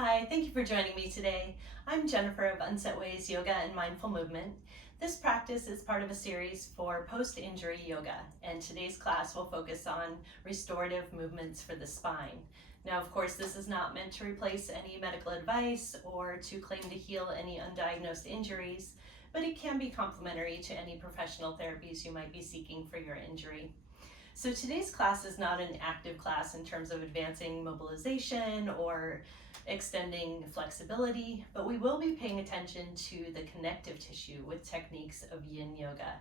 Hi, thank you for joining me today. I'm Jennifer of Unset Ways Yoga and Mindful Movement. This practice is part of a series for post-injury yoga, and today's class will focus on restorative movements for the spine. Now, of course, this is not meant to replace any medical advice or to claim to heal any undiagnosed injuries, but it can be complementary to any professional therapies you might be seeking for your injury. So today's class is not an active class in terms of advancing mobilization or extending flexibility, but we will be paying attention to the connective tissue with techniques of Yin Yoga.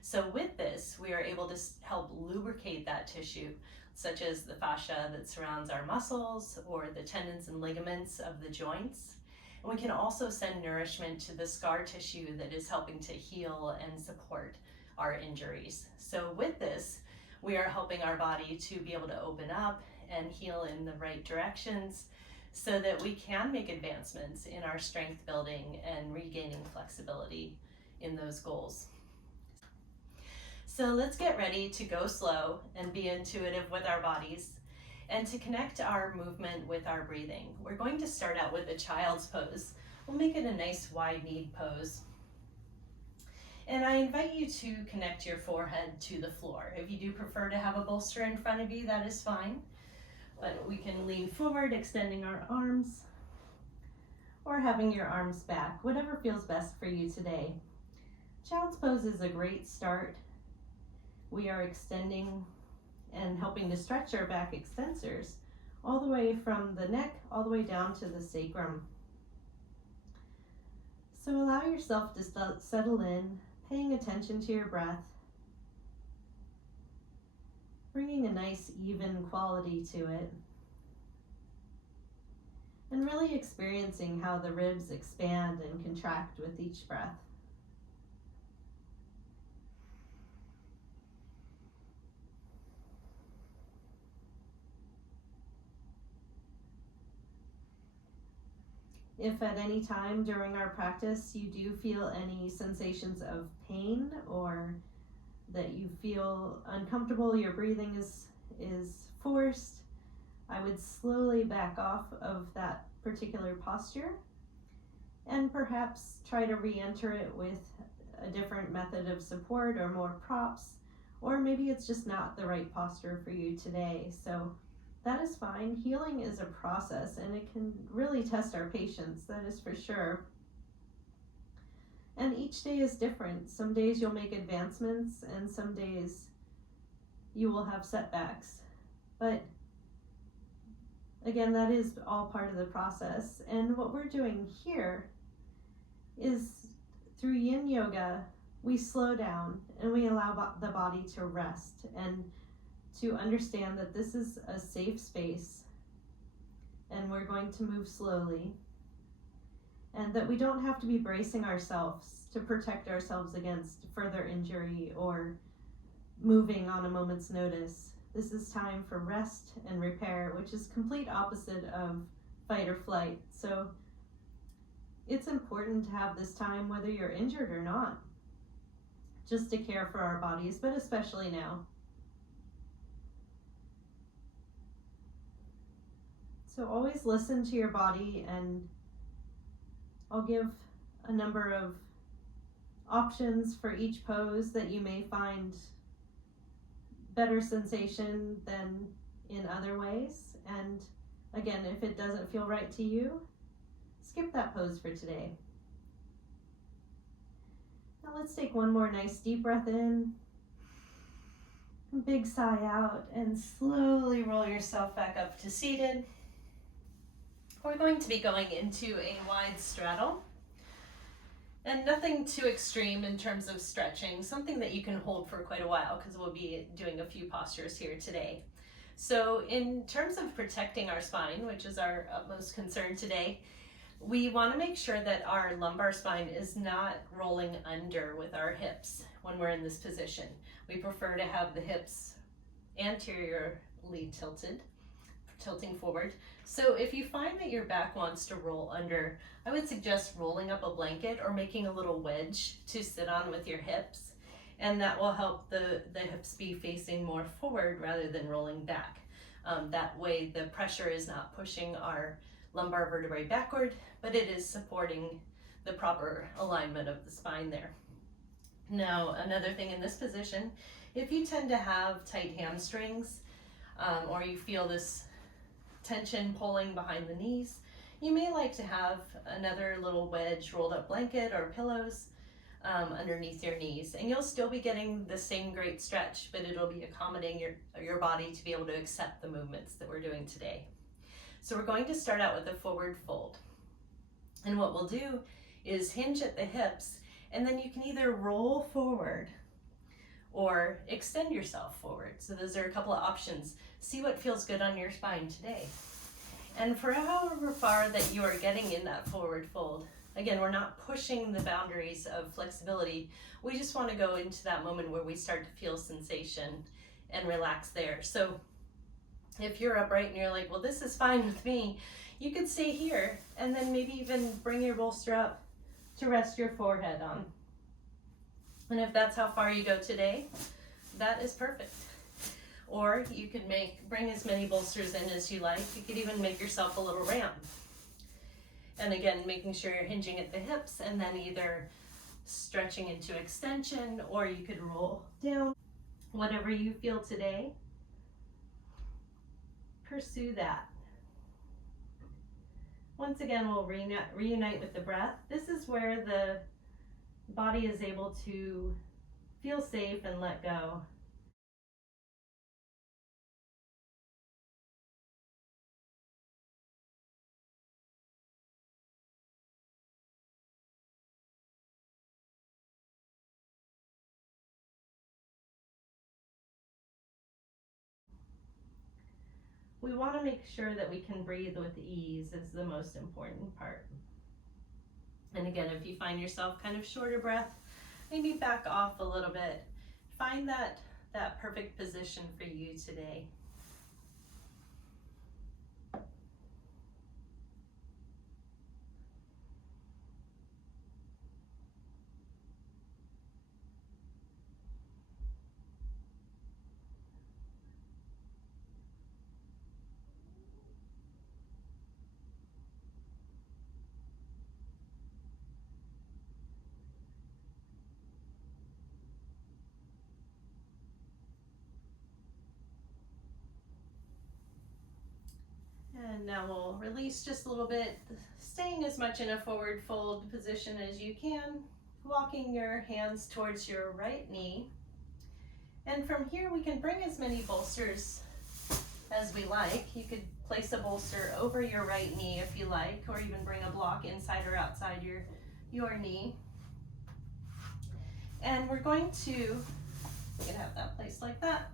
So with this, we are able to help lubricate that tissue, such as the fascia that surrounds our muscles or the tendons and ligaments of the joints. And we can also send nourishment to the scar tissue that is helping to heal and support our injuries. So with this, we are helping our body to be able to open up and heal in the right directions so that we can make advancements in our strength building and regaining flexibility in those goals. So let's get ready to go slow and be intuitive with our bodies and to connect our movement with our breathing. We're going to start out with a child's pose. We'll make it a nice wide-kneed pose. And I invite you to connect your forehead to the floor. If you do prefer to have a bolster in front of you, that is fine. But we can lean forward, extending our arms, or having your arms back, whatever feels best for you today. Child's pose is a great start. We are extending and helping to stretch our back extensors all the way from the neck all the way down to the sacrum. So allow yourself to settle in, paying attention to your breath, bringing a nice even quality to it, and really experiencing how the ribs expand and contract with each breath. If at any time during our practice you do feel any sensations of pain or that you feel uncomfortable, your breathing is forced, I would slowly back off of that particular posture and perhaps try to re-enter it with a different method of support or more props, or maybe it's just not the right posture for you today. So that is fine. Healing is a process and it can really test our patience, that is for sure. And each day is different. Some days you'll make advancements and some days you will have setbacks. But again, that is all part of the process. And what we're doing here is through Yin Yoga, we slow down and we allow the body to rest and to understand that this is a safe space and we're going to move slowly, and that we don't have to be bracing ourselves to protect ourselves against further injury or moving on a moment's notice. This is time for rest and repair, which is complete opposite of fight or flight. So it's important to have this time whether you're injured or not, just to care for our bodies, but especially now. So always listen to your body, and I'll give a number of options for each pose that you may find better sensation than in other ways. And again, if it doesn't feel right to you, skip that pose for today. Now let's take one more nice deep breath in, big sigh out, and slowly roll yourself back up to seated. We're going to be going into a wide straddle, and nothing too extreme in terms of stretching, something that you can hold for quite a while because we'll be doing a few postures here today. So in terms of protecting our spine, which is our utmost concern today, we want to make sure that our lumbar spine is not rolling under with our hips when we're in this position. We prefer to have the hips anteriorly tilting forward. So if you find that your back wants to roll under, I would suggest rolling up a blanket or making a little wedge to sit on with your hips, and that will help the hips be facing more forward rather than rolling back. That way the pressure is not pushing our lumbar vertebrae backward, but it is supporting the proper alignment of the spine there. Now, another thing in this position, if you tend to have tight hamstrings, or you feel this tension pulling behind the knees, you may like to have another little wedge rolled up blanket or pillows underneath your knees, and you'll still be getting the same great stretch, but it'll be accommodating your body to be able to accept the movements that we're doing today. So we're going to start out with a forward fold. And what we'll do is hinge at the hips, and then you can either roll forward or extend yourself forward. So those are a couple of options. See what feels good on your spine today. And for however far that you are getting in that forward fold, again, we're not pushing the boundaries of flexibility. We just want to go into that moment where we start to feel sensation and relax there. So if you're upright and you're like, well, this is fine with me, you could stay here and then maybe even bring your bolster up to rest your forehead on. And if that's how far you go today, that is perfect. Or you could bring as many bolsters in as you like. You could even make yourself a little ramp. And again, making sure you're hinging at the hips and then either stretching into extension, or you could roll down. Whatever you feel today, pursue that. Once again, we'll reunite with the breath. This is where the body is able to feel safe and let go. We want to make sure that we can breathe with ease is the most important part. And again, if you find yourself kind of shorter breath, maybe back off a little bit. Find that perfect position for you today. And now we'll release just a little bit, staying as much in a forward fold position as you can, walking your hands towards your right knee. And from here we can bring as many bolsters as we like. You could place a bolster over your right knee if you like, or even bring a block inside or outside your knee. And we're going to, you can have that placed like that.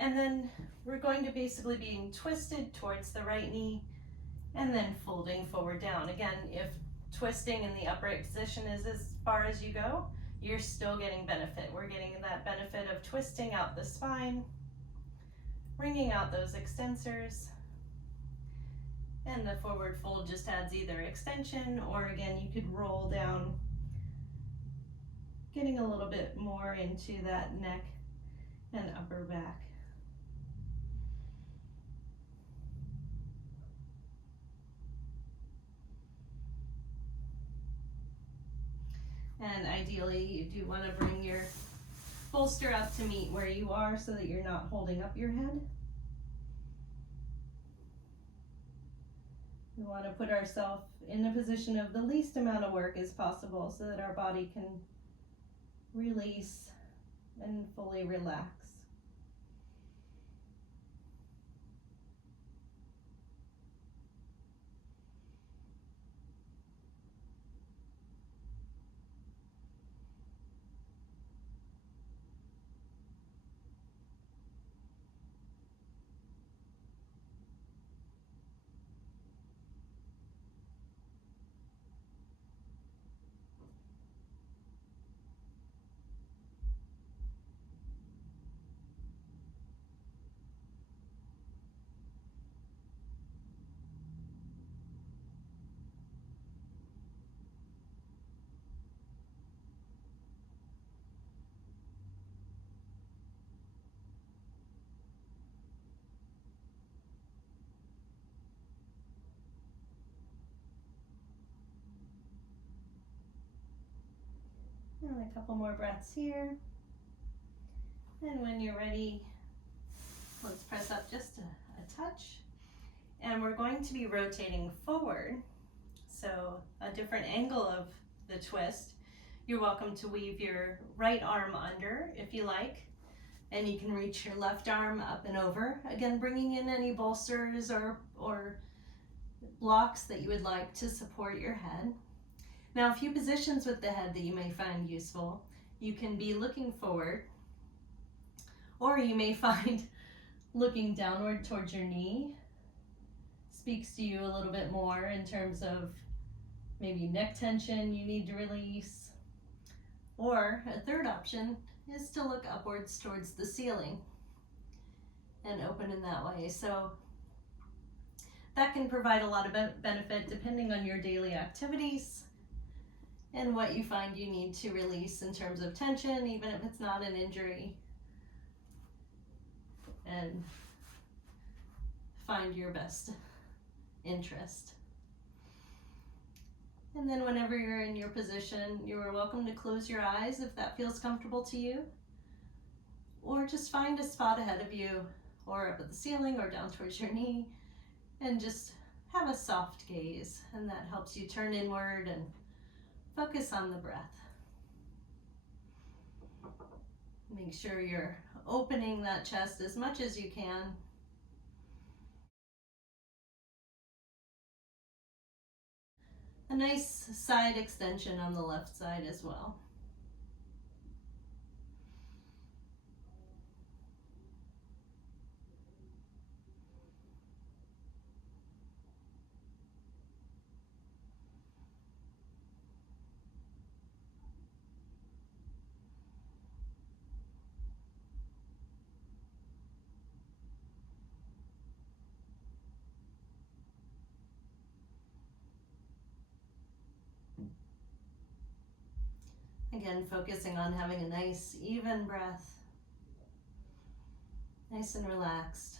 And then we're going to basically be twisted towards the right knee and then folding forward down. Again, if twisting in the upright position is as far as you go, you're still getting benefit. We're getting that benefit of twisting out the spine, bringing out those extensors, and the forward fold just adds either extension or again, you could roll down, getting a little bit more into that neck and upper back. And ideally, you do want to bring your bolster up to meet where you are so that you're not holding up your head. We want to put ourselves in a position of the least amount of work as possible so that our body can release and fully relax. And a couple more breaths here. And when you're ready, let's press up just a touch. And we're going to be rotating forward. So a different angle of the twist. You're welcome to weave your right arm under if you like. And you can reach your left arm up and over. Again, bringing in any bolsters or blocks that you would like to support your head. Now, a few positions with the head that you may find useful. You can be looking forward, or you may find looking downward towards your knee speaks to you a little bit more in terms of maybe neck tension you need to release. Or a third option is to look upwards towards the ceiling and open in that way. So that can provide a lot of benefit depending on your daily activities and what you find you need to release in terms of tension, even if it's not an injury. And find your best interest. And then whenever you're in your position, you are welcome to close your eyes if that feels comfortable to you. Or just find a spot ahead of you, or up at the ceiling, or down towards your knee, and just have a soft gaze. And that helps you turn inward and focus on the breath. Make sure you're opening that chest as much as you can. A nice side extension on the left side as well. Again, focusing on having a nice, even breath, nice and relaxed.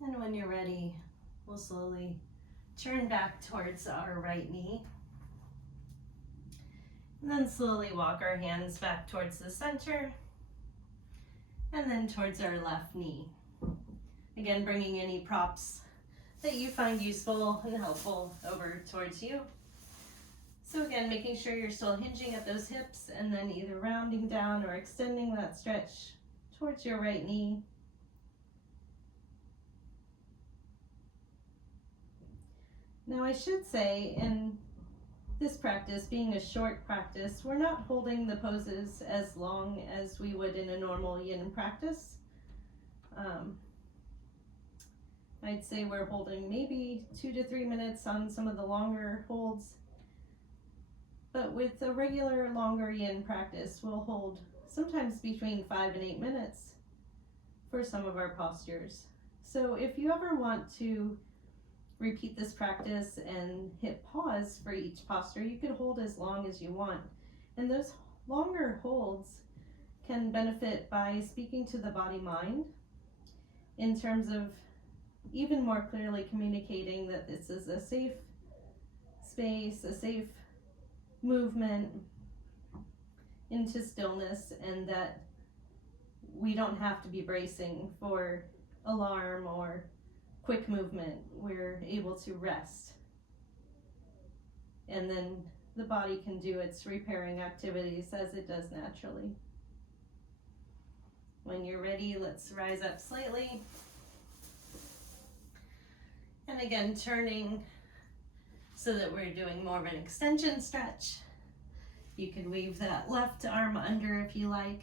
And when you're ready, we'll slowly turn back towards our right knee. And then slowly walk our hands back towards the center. And then towards our left knee. Again, bringing any props that you find useful and helpful over towards you. So again, making sure you're still hinging at those hips and then either rounding down or extending that stretch towards your right knee. Now I should say, in this practice, being a short practice, we're not holding the poses as long as we would in a normal yin practice. I'd say we're holding maybe 2 to 3 minutes on some of the longer holds. But with a regular longer yin practice, we'll hold sometimes between 5 and 8 minutes for some of our postures. So if you ever want to repeat this practice and hit pause for each posture, you can hold as long as you want. And those longer holds can benefit by speaking to the body-mind in terms of even more clearly communicating that this is a safe space, a safe movement into stillness, and that we don't have to be bracing for alarm or quick movement. We're able to rest. And then the body can do its repairing activities as it does naturally. When you're ready, let's rise up slightly. And again, turning so that we're doing more of an extension stretch. You can weave that left arm under if you like.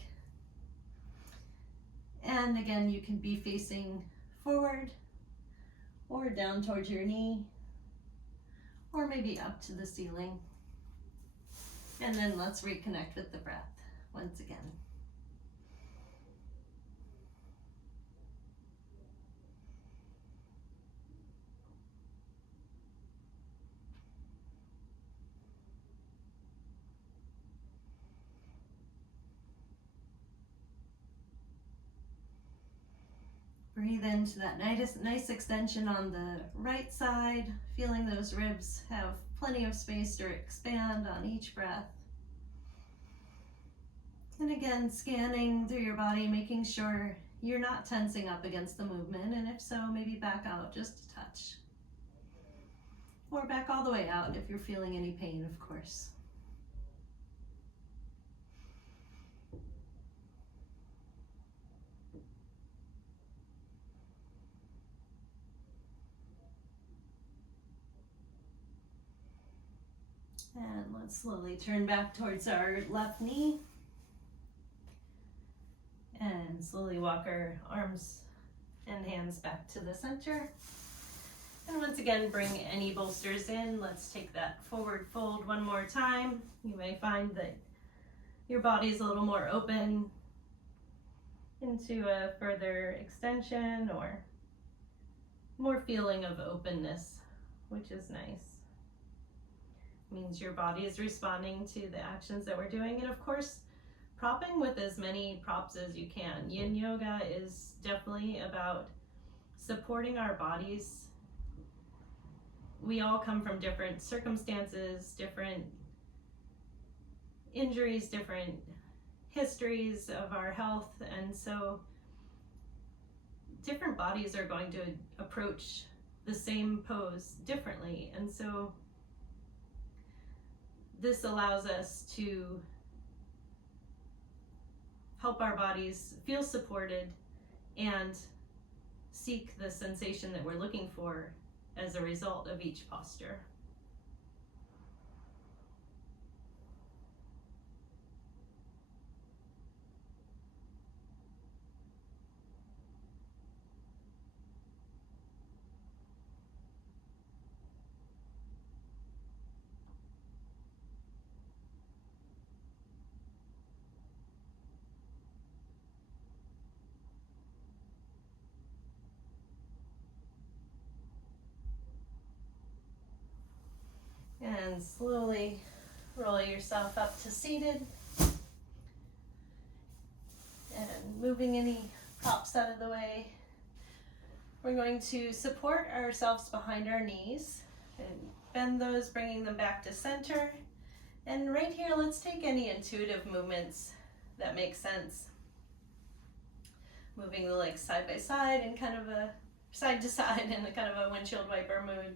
And again, you can be facing forward or down towards your knee, or maybe up to the ceiling. And then let's reconnect with the breath once again. Breathe into that nice extension on the right side, feeling those ribs have plenty of space to expand on each breath. And again, scanning through your body, making sure you're not tensing up against the movement, and if so, maybe back out just a touch. Or back all the way out if you're feeling any pain, of course. And let's slowly turn back towards our left knee. And slowly walk our arms and hands back to the center. And once again, bring any bolsters in. Let's take that forward fold one more time. You may find that your body's a little more open into a further extension or more feeling of openness, which is nice. Means your body is responding to the actions that we're doing. And of course, propping with as many props as you can. Yin Yoga is definitely about supporting our bodies. We all come from different circumstances, different injuries, different histories of our health, and so different bodies are going to approach the same pose differently. And so this allows us to help our bodies feel supported and seek the sensation that we're looking for as a result of each posture. And slowly roll yourself up to seated. And moving any props out of the way. We're going to support ourselves behind our knees and bend those, bringing them back to center. And right here, let's take any intuitive movements that make sense. Moving the legs side by side in kind of a side to side in a kind of a windshield wiper mood.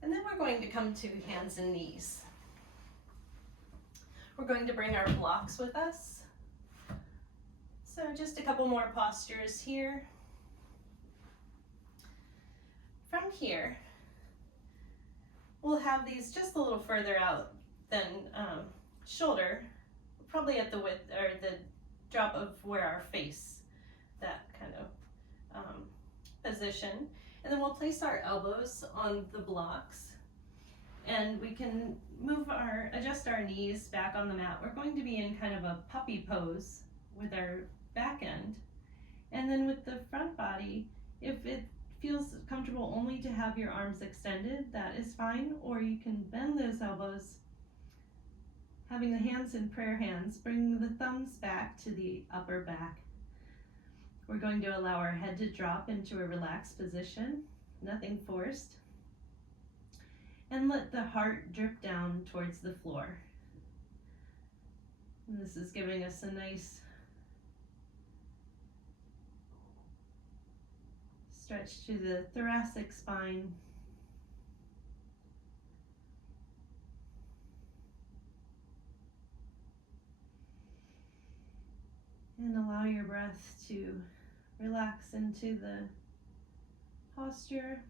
And then we're going to come to hands and knees. We're going to bring our blocks with us. So just a couple more postures here. From here, we'll have these just a little further out than shoulder, probably at the width or the drop of where our face, that kind of position. And then we'll place our elbows on the blocks, and we can adjust our knees back on the mat. We're going to be in kind of a puppy pose with our back end. And then with the front body, if it feels comfortable only to have your arms extended, that is fine. Or you can bend those elbows, having the hands in prayer hands, bring the thumbs back to the upper back. We're going to allow our head to drop into a relaxed position, nothing forced. And let the heart drip down towards the floor. And this is giving us a nice stretch to the thoracic spine. And allow your breath to relax into the posture.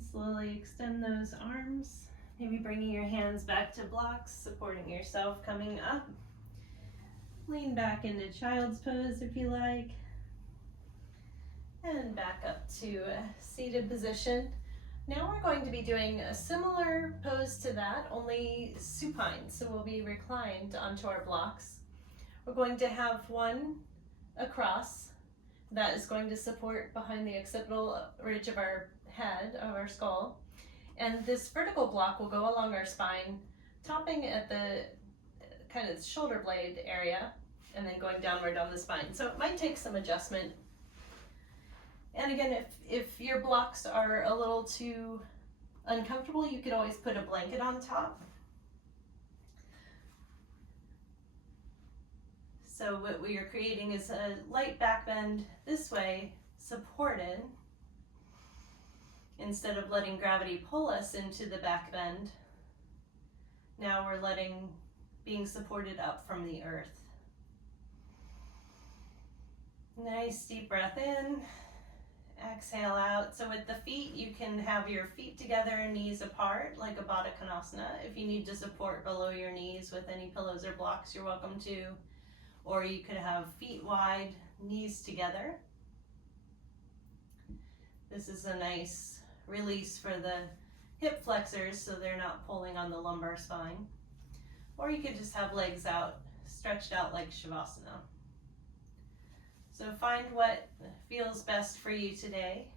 And slowly extend those arms, maybe bringing your hands back to blocks, supporting yourself coming up. Lean back into child's pose if you like. And back up to a seated position. Now we're going to be doing a similar pose to that, only supine. So we'll be reclined onto our blocks. We're going to have one across that is going to support behind the occipital ridge of our head, of our skull. And this vertical block will go along our spine, topping at the kind of shoulder blade area, and then going downward down the spine. So it might take some adjustment. And again, if your blocks are a little too uncomfortable, you could always put a blanket on top. So what we are creating is a light back bend this way, supported. Instead of letting gravity pull us into the back bend, now we're being supported up from the earth. Nice deep breath in, exhale out. So with the feet, you can have your feet together, knees apart, like a Baddha Konasana. If you need to support below your knees with any pillows or blocks, you're welcome to. Or you could have feet wide, knees together. This is a nice release for the hip flexors so they're not pulling on the lumbar spine. Or you could just have legs out, stretched out like Shavasana. So find what feels best for you today.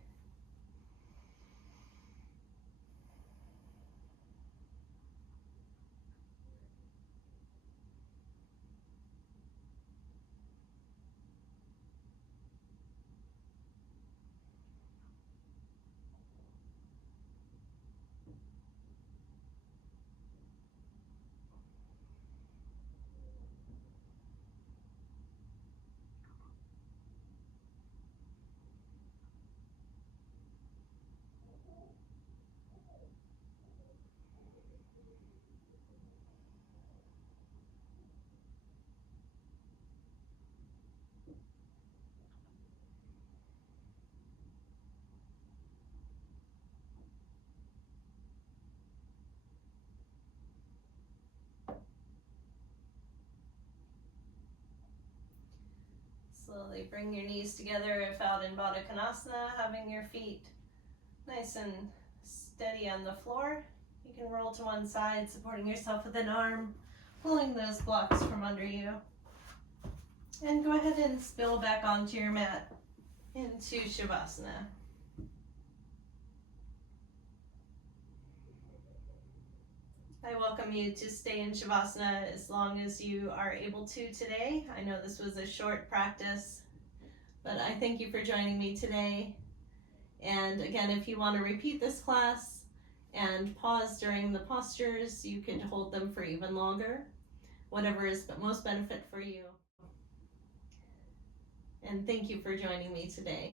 Slowly bring your knees together if out in Baddha Konasana, having your feet nice and steady on the floor. You can roll to one side, supporting yourself with an arm, pulling those blocks from under you. And go ahead and spill back onto your mat into Shavasana. I welcome you to stay in Shavasana as long as you are able to today. I know this was a short practice, but I thank you for joining me today. And again, if you want to repeat this class and pause during the postures, you can hold them for even longer, whatever is most benefit for you. And thank you for joining me today.